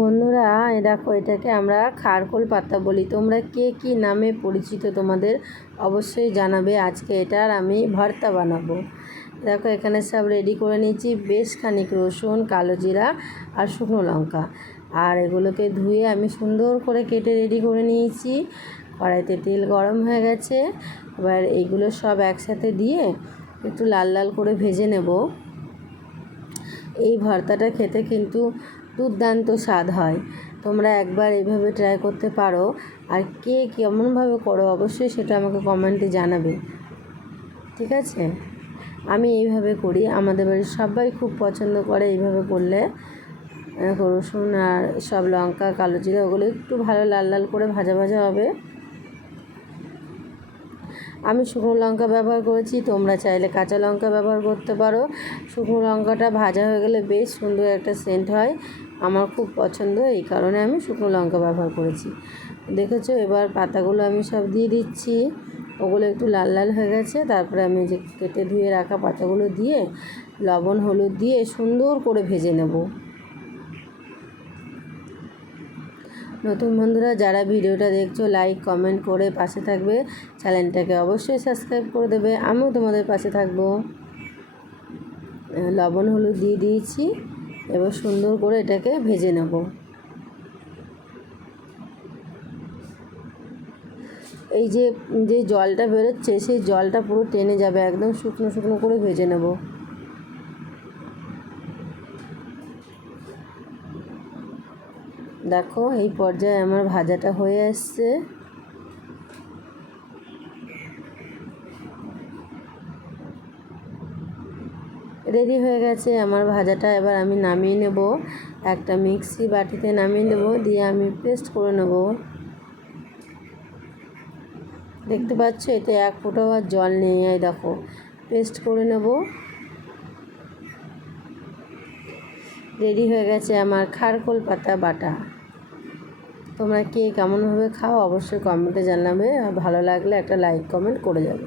বন্ধুরা, এই দেখো, এটাকে আমরা খারকোল পাতা বলি। তোমরা কে কী নামে পরিচিত তোমাদের অবশ্যই জানাবে। আজকে এটার আমি ভর্তা বানাবো। দেখো, এখানে সব রেডি করে নিয়েছি। বেশ খানিক রসুন, কালো জিরা আর শুকনো লঙ্কা। আর এগুলোকে ধুয়ে আমি সুন্দর করে কেটে রেডি করে নিয়েছি। কড়াইতে তেল গরম হয়ে গেছে। এবার এইগুলো সব একসাথে দিয়ে একটু লাল লাল করে ভেজে নেব। এই ভর্তাটা খেতে কিন্তু দুর্দান্ত স্বাদ হয়। তোমরা একবার এইভাবে ট্রাই করতে পারো। আর কে কেমনভাবে করো অবশ্যই সেটা আমাকে কমেন্টে জানাবে, ঠিক আছে? আমি এইভাবে করি, আমাদের বাড়ির সবাই খুব পছন্দ করে এইভাবে করলে। রসুন আর সব লঙ্কা, কালো জিরা ওগুলো একটু ভালো লাল লাল করে ভাজা ভাজা হবে। আমি শুকনো লঙ্কা ব্যবহার করেছি, তোমরা চাইলে কাঁচা লঙ্কা ব্যবহার করতে পারো। শুকনো লঙ্কাটা ভাজা হয়ে গেলে বেশ সুন্দর একটা সেন্ট হয়, আমার খুব পছন্দ, এই কারণে আমি শুকনো লঙ্কা ব্যবহার করেছি। দেখেছো, এবার পাতাগুলো আমি সব দিয়ে দিচ্ছি। ওগুলো একটু লাল লাল হয়ে গেছে। তারপরে আমি যে কেটে ধুয়ে রাখা পাতাগুলো দিয়ে লবণ হলুদ দিয়ে সুন্দর করে ভেজে নেব। নতুন বন্ধুরা যারা ভিডিওটা দেখছো, লাইক কমেন্ট করে পাশে থাকবে। চ্যানেলটাকে অবশ্যই সাবস্ক্রাইব করে দেবে, আমিও তোমাদের পাশে থাকবো। লবণ হলুদ দিয়ে দিয়েছি। এবার সুন্দর করে এটাকে ভেজে নেব। এই যে যে জলটা বেরোচ্ছে সেই জলটা পুরো টেনে যাবে, একদম শুকনো শুকনো করে ভেজে নেব। দেখো, এই পর্যায়ে আমার ভাজাটা হয়ে আসছে। রেডি হয়ে গেছে আমার ভাজাটা। এবার আমি নামিয়ে নেব, একটা মিক্সি বাটিতে নামিয়ে নেব, দিয়ে আমি পেস্ট করে নেব। দেখতে পাচ্ছ, এতে এক ফোঁটাও আর জল নেই। এই দেখো, পেস্ট করে নেব। রেডি হয়ে গেছে আমার খারকোল পাতা বাটা। তোমরা কে কেমনভাবে খাও অবশ্যই কমেন্টে জানাবে। আর ভালো লাগলে একটা লাইক কমেন্ট করে যাবে।